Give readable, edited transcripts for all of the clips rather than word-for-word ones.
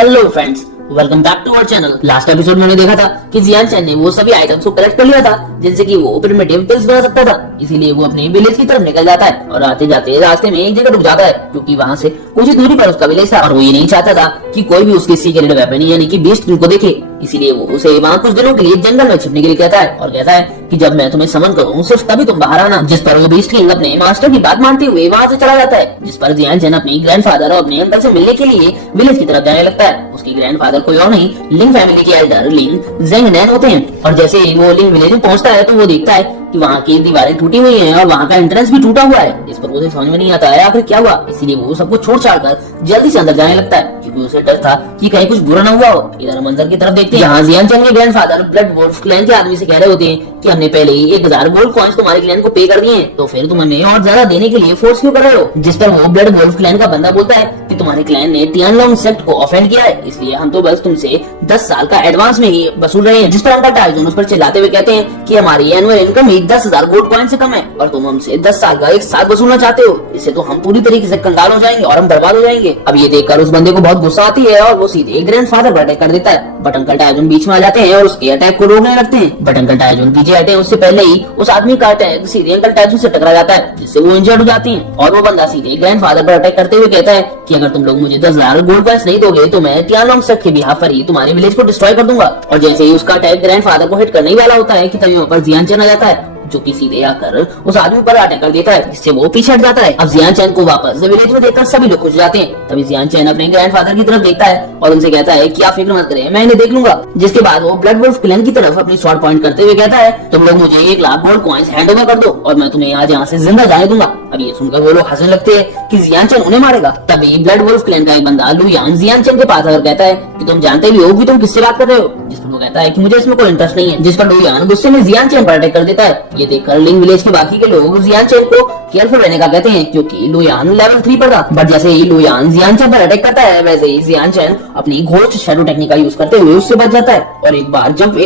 Hello friends, welcome back to our channel. Last episode में देखा था कि जियान चैन ने वो सभी आइटम्स को कलेक्ट कर लिया था जिनसे कि वो प्रिमिटिव पिल्स बना सकता था। इसीलिए वो अपने विलेज की तरफ निकल जाता है और आते जाते रास्ते में एक जगह रुक जाता है क्योंकि वहाँ से कुछ ही दूरी पर उसका विलेज था और वो ये नहीं चाहता था कि कोई भी उसके सीक्रेट वेपन यानी कि बीस्ट को देखे। इसीलिए वो उसे वहाँ कुछ दिनों के लिए जंगल में छिपने के लिए कहता है और कहता है कि जब मैं तुम्हें समन करूँ सिर्फ तभी तुम बाहर आना। जिस पर वो बीस्ट किंग अपने मास्टर की बात मानते हुए वहाँ से चला जाता है। जिस पर जियान चैन अपने ग्रैंडफादर और अपने अंकल से मिलने के लिए विलेज की तरफ जाने लगता है। उसके ग्रैंडफादर कोई और नहीं, लिंग फैमिली के एल्डर लिंग ज़ेंगनैन होते हैं। और जैसे ही वो लिंग विलेज में पहुंचता है तो वो देखता है कि वहाँ की दीवारें टूटी हुई हैं और वहाँ का एंट्रेंस भी टूटा हुआ है। इस पर उसे समझ में नहीं आता है आखिर क्या हुआ। इसीलिए वो सबको छोड़ छाड़ कर जल्दी से अंदर जाने लगता है क्योंकि उसे डर था कि कहीं कुछ बुरा न हुआ हो। इधर हम अंदर की तरफ देखते हैं जहाँ जियान चैन के ग्रैंडफादर ब्लड वुल्फ क्लैन के आदमी से कह रहे होते हैं कि हमने पहले ही 1000 गोल्ड कॉइंस तुम्हारे क्लैन को पे कर दिए हैं, तो फिर तुम हमें और ज्यादा देने के लिए फोर्स क्यों कर रहे हो। जिस पर वो ब्लड वुल्फ क्लैन का बंदा बोलता है कि तुम्हारे क्लैन ने टियानलोंग सेक्ट को ऑफेंड किया है, इसलिए हम तो बस तुमसे 10 साल का एडवांस में ही वसूल रहे हैं। जिस पर अंकल टाइजन उस पर चिल्लाते हुए कहते हैं कि हमारी एनुअल इनकम ही 10,000 गोल्ड कॉइन से कम है और तुम हमसे 10 साल का एक साथ वसूलना चाहते हो। इससे तो हम पूरी तरीके से कंगाल हो जाएंगे और हम बर्बाद हो जाएंगे। अब ये देखकर उस बंदे को बहुत गुस्सा आती है और वो सीधे ग्रैंडफादर पर अटैक कर देता है। बट अंकल टाइजन बीच में आ जाते हैं और उसके अटैक को रोकने लगते हैं। बट अंकल टाइजन पीछे हटे उससे पहले ही उस आदमी का अटैक सीधे अंकल टाइजन से टकरा जाता है जिससे वो इंजर्ड हो जाती हैं। और वो बंदा सीधे ग्रैंडफादर पर अटैक करते हुए कहता है कि अगर तुम लोग मुझे 10,000 गोल्ड कॉइंस नहीं दोगे तो मैं टियानलोंग सेक्ट के बिहाफ पर ही तुम्हारे विलेज को डिस्ट्रॉय कर दूंगा। और जैसे ही उसका अटैक ग्रैंडफादर को हिट करने वाला होता है कि तभी वहाँ पर जियान चैन आ जाता है जो कि सीधे आकर उस आदमी पर अटैक कर देता है जिससे वो पीछे हट जाता है। अब जियान चैन को वापस विलेज में देखकर सभी लोग खुश जाते हैं। तभी जियान चैन अपने ग्रैंडफादर की तरफ देखता है और उनसे कहता है कि आप फिक्र मत करें, मैं इन्हें देख लूंगा। जिसके बाद वो ब्लड वुल्फ क्लैन की तरफ अपनी शॉर्ट पॉइंट करते हुए कहता है तुम लोग मुझे 1,00,000 गोल्ड कॉइंस हैंड ओवर कर दो और मैं तुम्हें आज यहाँ से जिंदा जाने दूंगा। अब ये सुनकर वो लोग हंसने लगते हैं कि जियान चैन उन्हें मारेगा। तभी ब्लड वुल्फ क्लैन का एक बंदा लुयान जियान चैन के पास आकर कहता है कि तुम जानते भी हो कि तुम किससे बात कर रहे हो। जिस पर वो कहता है कि मुझे इसमें कोई इंटरेस्ट नहीं है। जिस पर लुयान गुस्से में जियान चैन पर अटैक कर देता है। ये देखकर लिंग विलेज के बाकी के लोग जियान चैन को केयरफुल रहने का कहते हैं क्योंकि लुयान लेवल 3 पर था। बट जैसे ही लुयान जियान चैन पर अटैक करता है वैसे ही जियान चैन अपनी घोस्ट शैडो टेक्निक का यूज करते हुए उससे बच जाता है और एक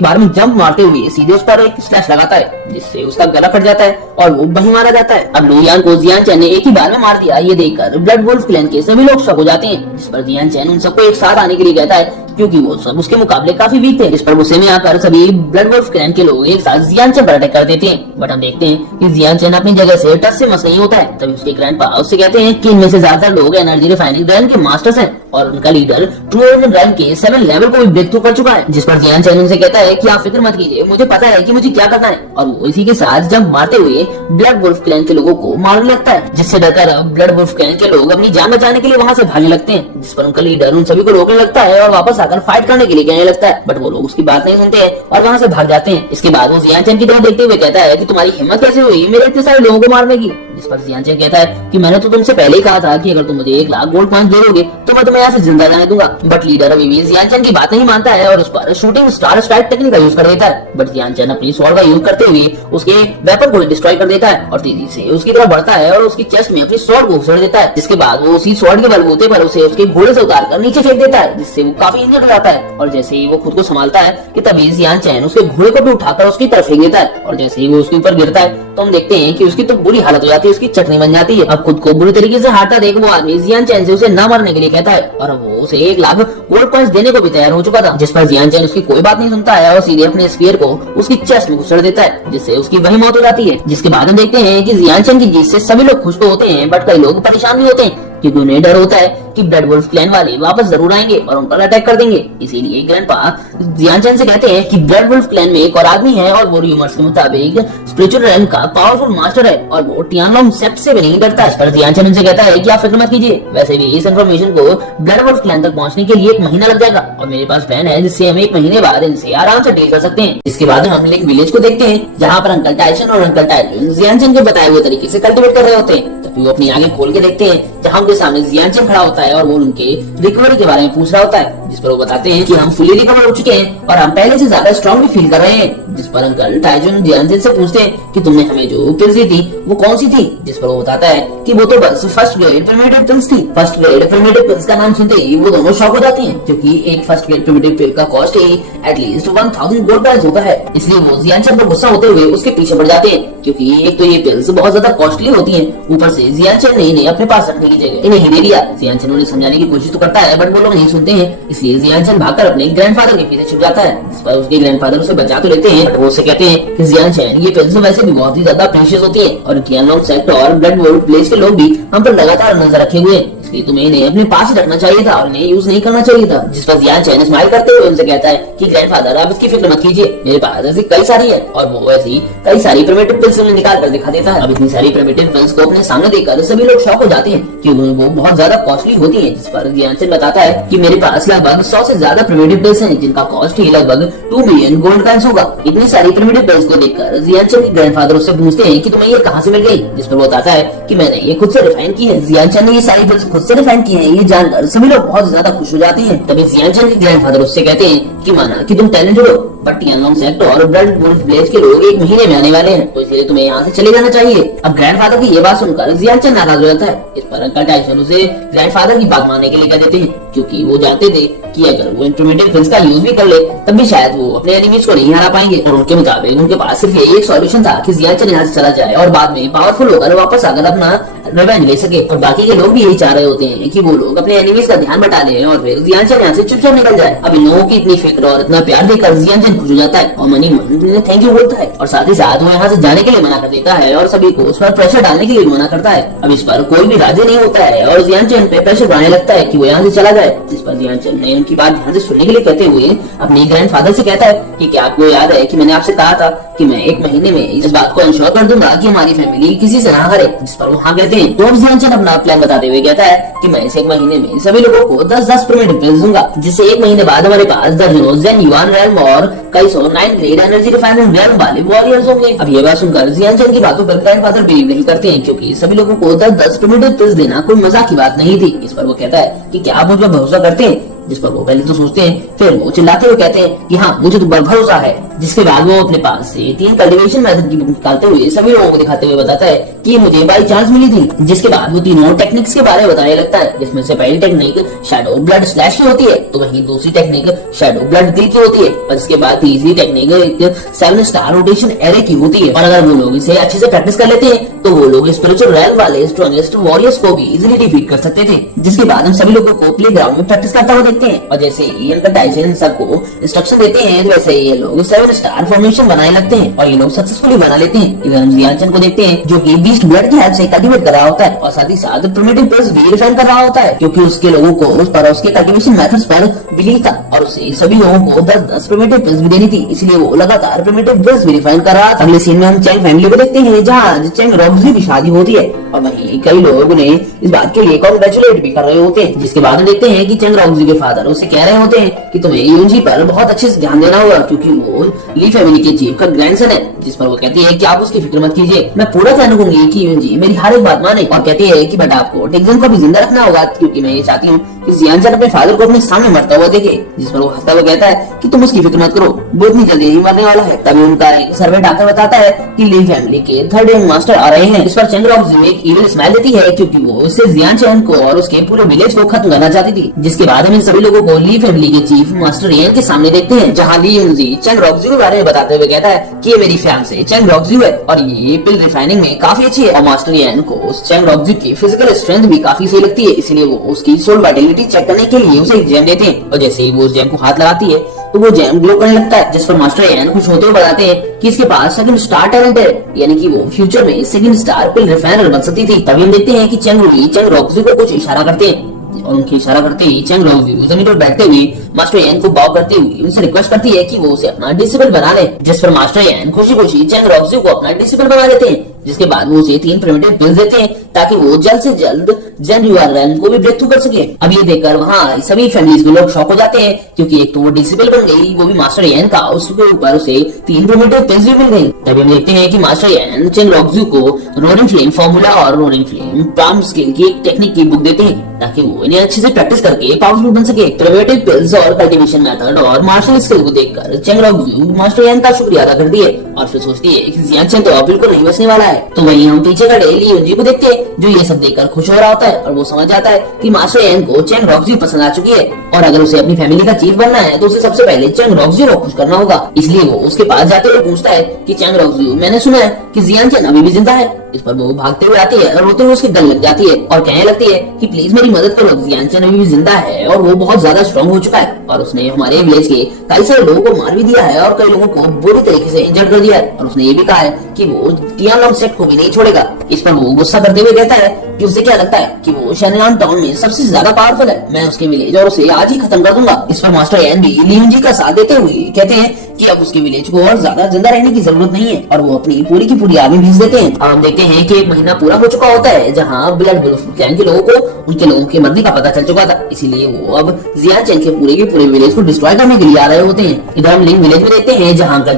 बार में जंप मारते हुए सीधे उस पर एक स्लैश लगाता है जिससे उसका गला फट जाता है और वो वहीं मारा जाता है। अब लुयान को जियान चैन ने एक ही बार में मार दिया। ये देखकर ब्लड वुल्फ क्लैन के सभी लोग शॉक हो जाते हैं। जिस पर जियान चैन उन सबको एक साथ आने के लिए कहता है क्योंकि वो सब उसके मुकाबले काफी वीक थे। इस पर गुस्से में आकर सभी ब्लड वुल्फ क्लैन के लोग एक साथ जियान चैन पर अटैक कर देते हैं। बट हम देखते हैं कि जियान चैन अपनी जगह से टच से मस नहीं होता है। तभी उसके ग्रैंडपा उससे कहते हैं कि इनमें से ज्यादातर लोग एनर्जी रिफाइनिंग रैन के मास्टर्स हैं और उनका लीडर ट्रू रैन के 7 लेवल को भी ब्रेक थ्रू कर चुका है। जिस पर जियान चैन उनसे कहता है कि आप फिक्र मत कीजिए, मुझे पता है कि मुझे क्या करना है। और वो इसी के साथ जंप मारते हुए ब्लड वुल्फ क्लैन के लोगों को मारने लगता है जिससे डरकर ब्लड वुल्फ क्लैन के लोग अपनी जान बचाने के लिए वहाँ से भागने लगते हैं। जिस पर उनका लीडर उन सभी को रोकने लगता है और वापस आकर फाइट करने के लिए कहने लगता है। बट वो लोग उसकी बात नहीं सुनते हैं और वहाँ से भाग जाते हैं। इसके बाद वो जियान चैन की तरफ देखते हुए कहता है कि तुम्हारी हिम्मत कैसे हुई मेरे इतने सारे लोगों को मारने की। जिस पर जियान चैन कहता है कि मैंने तो तुमसे पहले ही कहा था कि अगर तुम मुझे 1,00,000 गोल्ड कॉइंस दे दोगे तो मैं तुम्हें यहाँ से जिंदा जाने दूंगा। बट लीडर अभी भी जियान चैन की बात नहीं मानता है और उस पर शूटिंग स्टार स्ट्राइक टेक्निक का यूज कर देता है। बट जियान चैन अपनी स्वॉर्ड का यूज करते हुए उसके वेपन को डिस्ट्रॉय कर देता है और तेजी से उसकी तरफ बढ़ता है और उसकी चेस्ट में अपनी स्वॉर्ड को घुसेड़ देता है। जिसके बाद वो उसी स्वॉर्ड के बलबूते पर उसे उसके घोड़े से उतारकर नीचे फेंक देता है जिससे वो काफी इंजर्ड हो जाता है। और जैसे ही वो खुद को संभालता है कि तभी जियान चैन उसके घोड़े को भी उठाकर उसकी तरफ फेंक देता है और जैसे ही वो उसके ऊपर गिरता है तो हम देखते हैं कि उसकी तो बुरी हालत हो जाती है, उसकी चटनी बन जाती है। अब खुद को बुरी तरीके से हारता देख वो आदमी जियान चैन से उसे न मारने के लिए कहता है और वो उसे 1,00,000 गोल्ड कॉइंस देने को भी तैयार हो चुका था। जिस पर जियान चैन उसकी कोई बात नहीं सुनता है और सीधे अपने स्फीयर को उसकी चेस्ट में घुसेड़ देता है जिससे उसकी वही मौत हो जाती है। जिसके बाद हम देखते हैं कि जियान चैन की जीत से सभी लोग खुश तो होते हैं बट कई लोग परेशान भी होते हैं क्योंकि उन्हें डर होता है कि ब्लड वुल्फ क्लैन वाले वापस जरूर आएंगे और उन पर अटैक कर देंगे। इसीलिए ग्रैंडपा जियान चैन से कहते हैं कि ब्लड वुल्फ क्लैन में एक और आदमी है और वो रूमर्स के मुताबिक स्पिरिचुअल रैन का पावरफुल मास्टर है और वो टियानलोंग सेक्ट से भी नहीं डरता। इस पर जियान चैन उनसे कहता है कि आप फिक्र मत कीजिए, वैसे भी इस इन्फॉर्मेशन को ब्लड वुल्फ क्लैन तक पहुंचने के लिए 1 महीना लग जाएगा और मेरे पास प्लान है जिससे हम 1 महीने बाद इनसे आराम से डील कर सकते हैं। इसके बाद हम लिंग विलेज को देखते हैं जहाँ पर अंकल टाइसन और अंकल टाइसन जियान चैन के बताए हुए तरीके से कल्टिवेट कर रहे होते हैं। तभी वो अपनी आंखें खोल के देखते हैं जहाँ उनके सामने जियान चैन खड़ा होता है और वो उनके रिकवरी के बारे में पूछ रहा होता है। जिस पर वो बताते हैं कि हम फुली रिकवर हो चुके हैं और हम पहले से ज्यादा स्ट्रांग भी फील कर रहे हैं। जिस पर अंकल टाइजन जियानचेन से पूछते हैं कि तुमने हमें जो पिल्स दी थी वो कौन सी थी, जिस पर वो बताता है कि वो तो बस फर्स्ट ग्रेड प्रिमिटिव पिल्स थी। फर्स्ट ग्रेड प्रिमिटिव पिल्स का नाम सुनते ही वो दोनों शॉक हो जाते हैं, क्योंकि एक फर्स्ट ग्रेड प्रिमिटिव पिल का कॉस्ट ही एटलीस्ट 1000 गोल्ड प्राइस होता है। इसलिए वो जियानचेन पर गुस्सा होते हुए उसके पीछे पड़ जाते हैं, क्योंकि एक तो ये पिल्स बहुत ज्यादा कॉस्टली होती हैं, ऊपर से जियानचेन ने इन्हें अपने पास रखने की जगह इन्हें ही दे दिया। जियानचेन उन्हें समझाने की कोशिश तो करता है बट वो लोग नहीं सुनते हैं, इसलिए जियानचेन भागकर अपने ग्रैंडफादर के पीछे छुप जाता है। इस पर उसके ग्रैंडफादर उसे बचा तो लेते हैं बट वो उसे कहते हैं कि जियानचेन ये पिल्स वैसे भी बहुत ही ज्यादा प्रेशियस होती है और कियानलोंग सेक्ट और ब्लड वोल्ट प्लेस के लोग भी हम पर लगातार नजर रखे हुए हैं, इसलिए तुम्हें इन्हें अपने पास ही रखना चाहिए था और इन्हें यूज नहीं करना चाहिए था। जिस पर जियानचेन स्माइल करते हुए उनसे कहता है कि ग्रैंडफादर आप इसकी फिक्र मत कीजिए, मेरे पास ऐसी कई सारी है, और वो ऐसी कई सारी प्रिमिटिव पिल्स निकाल कर दिखा देता है। अब इतनी सारी प्रिमिटिव पिल्स को अपने सामने देखकर सभी लोग शॉक हो जाते हैं क्योंकि वो बहुत ज्यादा कॉस्टली होती है। जिस पर जियानचेन बताता है कि मेरे पास लगभग 100 से ज्यादा प्रिमिटिव पिल्स हैं जिनका कॉस्ट ही लगभग 2 मिलियन गोल्ड कॉइंस होगा। इतनी सारी प्रिमिटिव पिल्स को देखकर जियानचेन के ग्रैंडफादर उससे पूछते हैं कि तुम्हें ये कहां से मिल गई, जिस पर वो बताता है कि मैंने ये खुद से रिफाइन की है। जियानचेन ने ये सारी पिल्स खुद से रिफाइन की है, ये जानकर सभी लोग बहुत ज्यादा खुश हो जाते हैं। तभी जियानचेन के ग्रैंडफादर उससे कहते हैं कि माना कि तुम टैलेंटेड हो बट कियानलोंग सेक्ट और ब्लड वुल्फ विलेज के लोग 1 महीने में आने वाले हैं, तो इसलिए तुम्हें यहाँ से चले जाना चाहिए। अब ग्रैंडफादर की ये बात सुनकर जियानचेन नाराज हो जाता है। इस पर अंकल टाइसन उसे ग्रैंडफादर की बात मानने के लिए कह देते हैं, क्योंकि वो जानते थे कि अगर वो इंटरमीडिएट पिल्स का यूज भी कर ले तब भी शायद वो अपने एनिमीज को नहीं हरा पाएंगे। और उनके मुताबिक उनके पास सिर्फ एक सॉल्यूशन था कि जियानचेन यहाँ से चला जाए और बाद में पावरफुल होकर वापस आकर अपना रिवेंज ले सके। और बाकी के लोग भी यही चाह रहे होते हैं कि वो लोग अपने एनिमीज का ध्यान बटा ले और फिर जियानचेन यहाँ से चुपचाप निकल जाए। अब इन लोगों की इतनी फिक्र और इतना प्यार देखकर जियानचेन खुश हो जाता है और मनी मन थैंक यू बोलता है और साथ ही साथ वो यहाँ से जाने के लिए मना कर देता है और सभी को उस पर प्रेशर डालने के लिए मना करता है। अब इस पर कोई भी राजी नहीं होता है और जियानचेन पे प्रेशर बनाने लगता है कि वो यहाँ से चला जाए। जिस पर जियानचेन ने उनकी बात ध्यान से सुनने के लिए कहते हुए अपने ग्रैंडफादर से कहता है कि क्या आपको याद है कि मैंने आपसे कहा था कि मैं 1 महीने में इस बात को इंश्योर कर दूंगा कि हमारी फैमिली किसी से ना हारे। जिस पर वो हाँ कहते हैं। तो जियानचेन अपना प्लान बताते हुए कहता है कि मैं इस 1 महीने में सभी लोगों को 10-10 प्रिमिटिव पिल्स दूंगा, जिससे 1 महीने बाद हमारे पास दर्जनों जेन युआन रेल्म और कई सौ 9 ग्रेड एनर्जी रिफाइनिंग रेल्म वाले वॉरियर्स होंगे। अब ये बात सुनकर जियानचेन की बातों पर ग्रैंडफादर बिलीव नहीं करते हैं, क्योंकि सभी लोगों को 10-10 प्रिमिटिव पिल्स देना कोई मजाक की बात नहीं थी। इस पर वो कहता है कि क्या आप मुझ पर भरोसा करते हैं, जिस पर वो पहले तो सोचते हैं फिर वो चिल्लाते हुए कहते हैं कि हाँ मुझे तुम पर भरोसा है। जिसके बाद वो अपने पास से 3 कल्टीवेशन मेथड की बुक निकालते हुए सभी लोगों को दिखाते हुए बताता है कि ये मुझे बाई चांस मिली थी। जिसके बाद वो तीनों टेक्निक्स के बारे में बताने लगता है, जिसमें से पहली टेक्निक शैडो ब्लड स्लैश की होती है, तो वहीं दूसरी टेक्निक शैडो ब्लड दिल की होती है, और इसके बाद तीसरी टेक्निक 7 स्टार रोटेशन एरे की होती है। और अगर वो लोग इसे अच्छे से प्रैक्टिस कर लेते हैं तो वो लोग स्पिरिचुअल रैल वाले स्ट्रॉन्गेस्ट वॉरियर्स को भी इजीली डिफीट कर सकते थे। जिसके बाद हम सभी लोगों को प्ले ग्राउंड में प्रैक्टिस करता हुआ देखते हैं और जैसे इनका टाइसन सबको इंस्ट्रक्शन देते हैं वैसे ये लोग 7 स्टार फॉर्मेशन बनाने लगते हैं और ये लोग सक्सेसफुली बना लेते हैं। इधर हम जियानचेन को देखते हैं जो कि बीस्ट ब्लड की हेल्प से कल्टीवेट कर रहा होता है और साथ ही साथ प्रिमिटिव पिल्स भी रिफाइन कर रहा होता है, क्योंकि उसके लोगों को उस पर उसके कल्टीवेशन मेथड्स पर बिलीव था और उसे सभी लोगों को 10-10 प्रिमिटिव पिल्स भी देनी थी, इसलिए वो लगातार प्रिमिटिव पिल्स भी रिफाइन कर रहा था। अगले सीन में हम चैंग फैमिली को देखते हैं जहाँ चैंग रॉक्सी की शादी होती है और वहीं कई लोग उन्हें इस बात के लिए कांग्रेचुलेट भी कर रहे होते हैं। जिसके बाद हम देखते हैं कि चैंग रॉक्सी के फादर उसे कह रहे होते हैं कि तुम्हें यूजी पर बहुत अच्छे से ध्यान देना होगा, क्योंकि वो ली फैमिली के चीफ का ग्रैंडसन है। जिस पर वो कहती है कि आप उसकी फिक्र मत कीजिए, मैं पूरा ध्यान रखूंगी कि यूजी मेरी हर एक बात माने, और कहती है कि बेटा आपको टेक्सन को भी जिंदा रखना होगा, क्योंकि मैं ये चाहती हूँ कि जियानचेन अपने फादर को अपने सामने मरता हुआ देखे। जिस पर वो हंसता हुआ कहता है कि तुम उसकी फिक्र मत करो, वो इतनी जल्दी ही मरने वाला है। तभी उनका एक सर्वेंट आकर बताता है कि ली फैमिली के 3rd यंग मास्टर आ रहे हैं। इस पर चैंग रॉक्सी एक इविल स्माइल देती है, क्योंकि वो उससे जियानचेन को और उसके पूरे विलेज को खत्म करना चाहती थी। जिसके बाद हम इन सभी लोगों को ली फैमिली के चीफ मास्टर येन के सामने देखते हैं, जहाँ ली यूजी चैंग रॉक्सी के बारे में बताते हुए कहता है कि ये मेरी फैमिली चैंग रॉक्सी है और ये पिल रिफाइनिंग में काफी अच्छी है, और मास्टर येन को उस चैंग रॉक्सी की फिजिकल स्ट्रेंथ भी काफी सही लगती है, इसलिए वो उसकी सोल वाइटलिटी चेक करने के लिए उसे जेम देते हैं। और जैसे ही वो उस जेम को हाथ लगाती है तो वो जेम ग्लो करने लगता है। जिस पर मास्टर येन खुश होते हुए बताते हैं कि इसके पास 2nd स्टार टैलेंट है, यानी कि वो फ्यूचर में 2nd स्टार पिल रिफाइनर बन सकती थी। तभी हम देखते हैं कि चैंग रॉक्सी को कुछ इशारा करते हैं और उनके इशारा करते ही चैंग रॉक्सी जमीन पर बैठते हुए मास्टर येन को बाव करते हुए उनसे रिक्वेस्ट करती है कि वो उसे अपना डिसेबल बना ले। जिस पर मास्टर येन खुशी खुशी चैंग रॉक्सी को अपना डिसेबल बना लेते हैं। जिसके बाद वो उसे 3 प्रिमिटिव पिल्स देते हैं ताकि वो जल्द से जल्द जेन युआन रेल्म को भी ब्रेक थ्रू कर सके। अब ये देखकर वहाँ सभी फैमिलीज के लोग शॉक हो जाते हैं, क्योंकि एक तो वो डिसेबल बन गई, वो भी मास्टर येन का, उसके ऊपर उसे 3 प्रिमिटिव पिल्स भी मिल गई। तभी हम देखते हैं कि मास्टर येन चैंग रॉक्सी को रोरिंग फ्लेम फॉर्मूला और रोरिंग फ्लेम प्राइम स्किल की एक टेक्निक की बुक देते हैं, ताकि वो इन्हें अच्छे से प्रैक्टिस करके पावरफुल बन सके। प्रिवेटिव पिल्स और कल्टीवेशन मेथड और मार्शल स्किल को देखकर चेंग रॉक्सयू मास्टर यान का शुक्रिया अदा करती है और फिर सोचती है कि जियान चेन तो अब बिल्कुल नहीं बचने वाला है। तो वहीं हम पीछे खड़े ली युनजी को देखते हैं जो ये सब देखकर खुश हो रहा होता है और वो समझ जाता है कि मास्टर यान को चेंग रॉक्सयू पसंद आ चुकी है और अगर उसे अपनी फैमिली का चीफ बनना है तो उसे सबसे पहले चेंग रॉक्सयू को खुश करना होगा। इसलिए वो उसके पास जाते हुए पूछता है कि चेंग रॉक्सयू, मैंने सुना है कि जियान चेन अभी भी जिंदा है। इस पर वो भागते हुए आती है और रोते हुए उसके गले लग जाती है और कहने लगती है कि प्लीज मेरी मदद करो, जियान चेन अभी भी जिंदा है और वो बहुत ज्यादा स्ट्रॉन्ग हो चुका है और उसने हमारे विलेज के कई सारे लोगों को मार भी दिया है और कई लोगों को बुरी तरीके से इंजर्ड कर दिया है और उसने ये भी कहा है कि वो टियानलॉन्ग सेक्ट को भी नहीं छोड़ेगा। इस पर वो गुस्सा करते हुए कहता है कि उसे क्या लगता है कि वो शेनलान टाउन में सबसे ज्यादा पावरफुल है, मैं उसके विलेज और उसे आज ही खत्म कर दूंगा। इस पर मास्टर यान भी ली युनजी का साथ देते हुए कहते हैं कि अब उसके विलेज को और ज्यादा जिंदा रहने की जरूरत नहीं है और वो अपनी पूरी की पूरी आर्मी भेज देते हैं। अब हम देखते हैं कि एक महीना पूरा हो चुका होता है जहां ब्लड वुल्फ क्लैन के लोगों को उनके लोगों के मरने का पता चल चुका था, इसीलिए वो अब जियान चेन के पूरे विलेज को डिस्ट्रॉय करने के लिए आ रहे होते हैं। इधर हम लिंग विलेज में देखते हैं जहां अंकल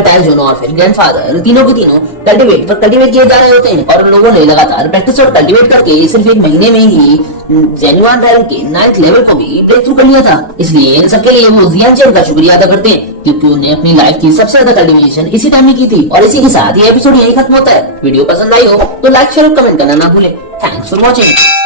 टाइजोन और फिर ग्रैंडफादर तीनों के तीनों कल्टीवेट किए जा रहे होते हैं और उन लोगों ने लगातार प्रैक्टिस और कल्टीवेट करके सिर्फ एक महीने में ही जेन्युइन रैंक के 9th लेवल को भी ब्रेक थ्रू कर लिया था। इसलिए इन सबके लिए वो जियान चेन का शुक्रिया अदा करते हैं क्योंकि उन्हें अपनी लाइफ की सबसे ज्यादा कल्टीवेशन इसी टाइम में की थी। और इसी के साथ ये एपिसोड यही खत्म होता है। वीडियो पसंद आई हो तो लाइक शेयर और कमेंट करना ना भूले। Thanks for watching.